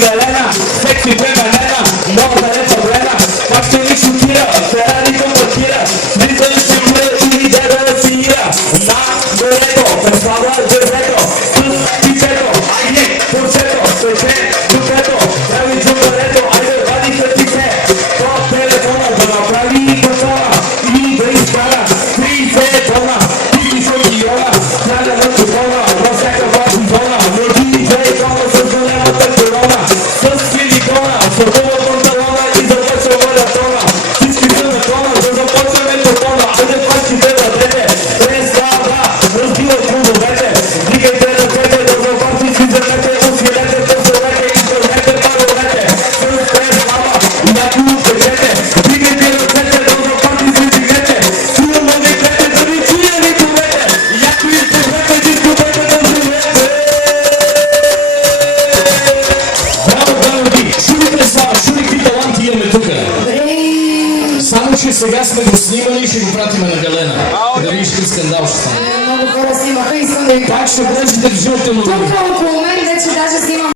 Галена, секси пременена, много да не проблема, пак ще ни шокира, Ферари го паркира, влиза и ще мре и иде да синира, на морето, преслава дървето, с пичето, айде, порцето, пече, дупето, прави джунгарето, айде, вади хъртице, по телефона да направи готова и да изкара 30 тона, ти шокиона, тяга на купона, във всякаква зона, но диджей тона с голямата корона, с силикона, с хубава панталона и завършва маратона. Всички са на тона, да започваме по тона, айде пачките ръцете, представа, разбиват клубовете, дигайте ръцете, да запарти си вземете, усилете, търсовете и търнете паровете, с представа, някой печете, дигайте ръцете, да запарти си дигнете, силно викнете, да ви чуя виковете, някой изпълнете, дискотека да вземете. Браво, браво ви! Шури Преслава, шури какви таланти имаме тук. Само, че сега сме го снимали и ще го пратиме на Галена. Да видиш какъв скандал ще стане. Много хора снимаха, искам да ви Пак ще влезете в жълте новини. тук около мен вече даже снимам